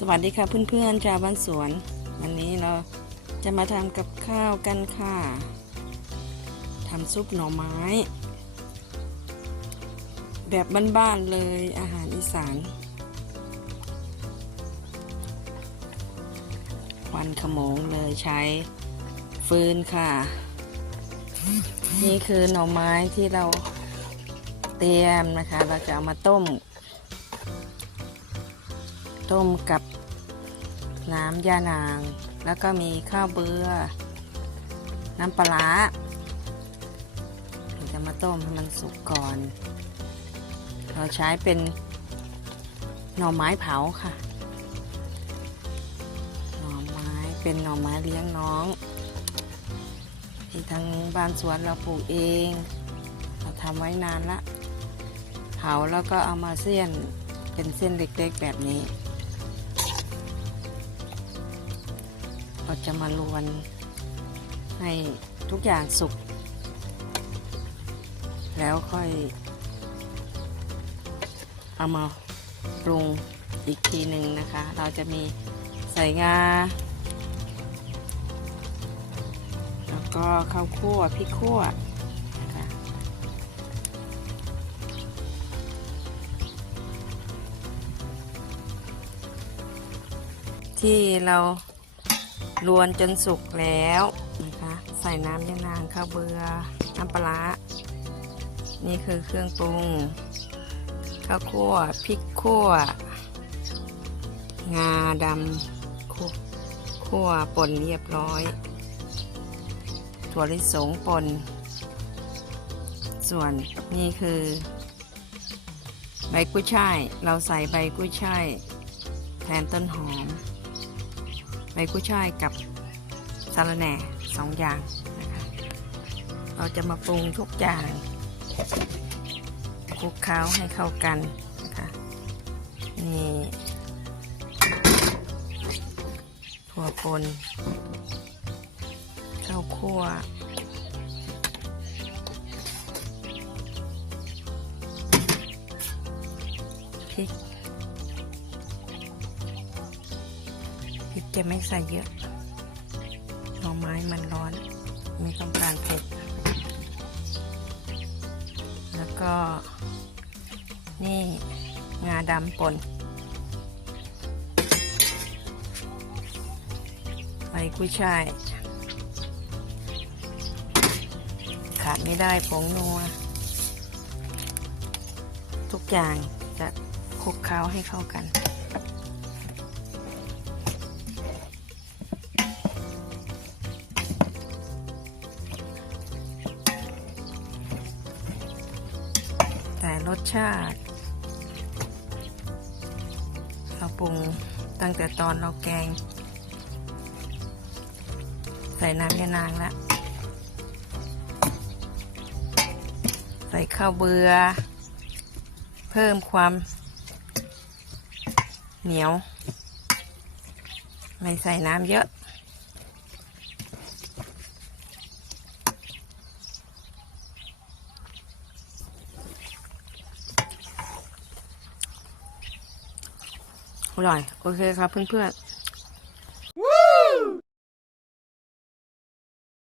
สวัสดีค่ะเพื่อนๆชาวบ้านสวน วันนี้เราจะมาทำกับข้าวกันค่ะทำซุปหน่อไม้ แบบบ้านๆเลยอาหารอีสาน ควันขโมงเลยใช้ฟืนค่ะ นี่คือหน่อไม้ที่เราเตรียมนะคะ เราจะเอามาต้ม ต้มกับน้ำยานาง แล้วก็มีข้าวเบือน้ำปลาร้าเราจะมาต้มให้มันสุกก่อน เราใช้เป็นหน่อไม้เผาค่ะ หน่อไม้เป็นหน่อไม้เลี้ยงน้องที่ทางบ้านสวนเราปลูกเอง เราทำไว้นานละ เผาแล้วก็เอามาเสี้ยนเป็นเส้นเล็กๆแบบนี้ เราจะมาลวนให้ทุกอย่างสุก แล้วค่อย เอามาปรุงอีกทีหนึ่งนะคะ เราจะมีใส่งา แล้วก็ข้าวคั่วพริกคั่วนะคะที่เรา ลวนจนสุกแล้วนะคะ ใส่น้ำยะนางข้าวเบือ น้ำปลาร้านี่คือเครื่องปรุง ข้าวคั่ว พริกคั่ว งาดำคั่วคั่วป่นเรียบร้อย ถั่วลิสงป่น ส่วนนี่คือ ใบกุ้ยช่าย เราใส่ใบกุ้ยช่ายแทนต้นหอม ใบกุ้ยช่ายกับสาระแหน่สองอย่างนะคะเราจะมาปรุงทุกอย่างคลุกเคล้าให้เข้ากันนะคะนี่ถั่วป่นข้าวคั่วพริก พริกจะไม่ใส่เยอะหน่อไม้มันร้อน ไม่ต้องการเผ็ด แล้วก็ นี่งาดำป่นใบกุ้ยช่าย ขาดไม่ได้ผงนัว ทุกอย่างจะคลุกเคล้าให้เข้ากัน รสชาติ เราปรุงตั้งแต่ตอนเราแกง ใส่น้ำยานางแล้ว ใส่ข้าวเบือเพิ่มความ เหนียว ไม่ใส่น้ำเยอะ อร่อย โอเคครับเพื่อนๆ